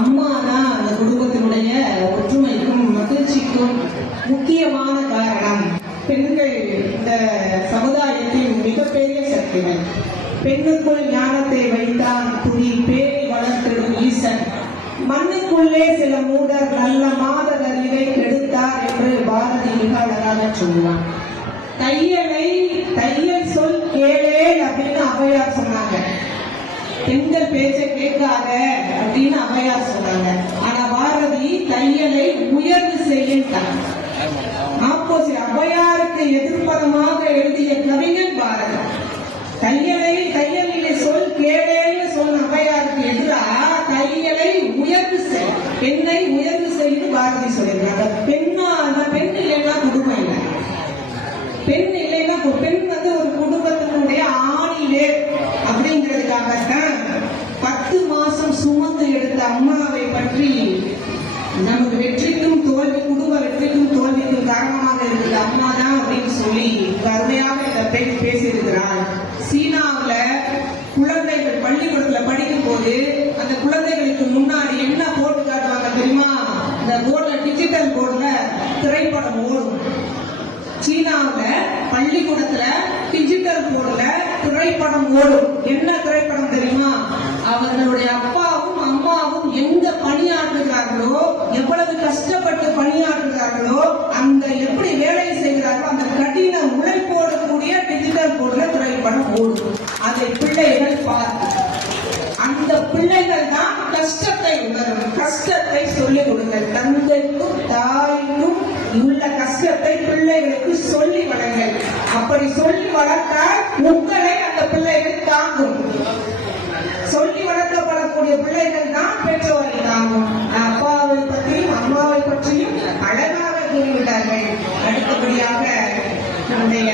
அம்மா தான் அந்த குடும்பத்தினுடைய ஒற்றுமைக்கும் மகிழ்ச்சிக்கும் முக்கியமான காரணம். பெண்கள் இந்த சமுதாயத்தின் மிகப்பெரிய சக்திகள். பெண்ணுக்குள் ஞானத்தை வைத்தான் துணி பேணி வளர்த்திடும் ஈசன். மண்ணுக்குள்ளே சில மூடர் நல்ல மாதர் அறிவை கெடுத்தார் என்று பாரதி மிக அழகாக சொல்லுவான். தையல் சொல் கேளே அப்படின்னு அவையார் சொன்னாங்க. பெண்கள் பேச்ச கேட்காத அப்படின்னு அவையார் சொன்னாங்க. ஆனா பாரதி தையலை உயர்வு செய்யட்டாங்க. ஆப்போசிட், அவையாருக்கு எதிர்ப்பதமாக எழுதிய கவிஞன் பாரதி. தையலிலே சொல் கேளேன்னு சொன்ன அவையாருக்கு எதிராக தையலை உயர்வு செய், பெண்ணை உயர்வு செய்து பாரதி சொல்லியிருக்காங்க. பெண் இல்லைன்னா குடும்பம் இல்லை. பெண் இல்லைன்னா பெண் வந்து ஒரு குடும்பத்தினுடைய ஆணிலே அப்படிங்கிறதுக்காகத்தான் 10 மாசம் சுமந்து எடுத்த அம்மாவை பற்றி நமக்கு வெற்றிக்கும் தோல்வி, குடும்ப வெற்றிக்கும் தோல்விக்கும் காரணமாக இருக்கிற அம்மா தான் அப்படின்னு சொல்லி கருமையாக இந்த பெண் பேசியிருக்கிறார். சீனாவுல குழந்தைகள் பள்ளிக்கூடத்துல படிக்கும் போது அந்த குழந்தைகளுக்கு முன்னாடி என்ன போட்டு காட்டுவாங்க தெரியுமா? இந்த போர்டுல, டிஜிட்டல் போர்டுல திரைப்படம் ஓடும். சீனாவுல பள்ளிக்கூடத்துல டிஜிட்டல் போர்டுல திரைப்படம் ஓடும். என்ன திரைப்படம் தெரியுமா? அவர்களுடைய அப்பாவும் அம்மாவும் எங்க பணியாற்றுகிறார்களோ, எவ்வளவு கஷ்டப்பட்டு பணியாற்றுகிறார்களோ, அந்த எப்படி வேலை செய்கிறார்களோ அந்த கடின உழைப்போடு கூடிய டிஜிட்டல் போர்டுல திரைப்படம் ஓடும். அதை பிள்ளைகள் பார்த்து அந்த பிள்ளைகள் தான் கஷ்டத்தை உணரும். கஷ்டத்தை சொல்லிக் கொடுங்கள். தந்தைக்கும் தாய்க்கும் உள்ள கஷ்டத்தை பிள்ளைகளுக்கு சொல்லி வளங்கள். அப்படி சொல்லி வளர்த்தால் உங்களை அந்த பிள்ளைகள் தாங்கும். சொல்லி வளர்க்கப்படக்கூடிய பிள்ளைகள் தான் பெற்றோரை தாங்கும். அப்பாவை பற்றியும் அம்மாவை பற்றியும் அழகாக கூறிவிட்டார்கள். அடுத்தபடியாக நம்முடைய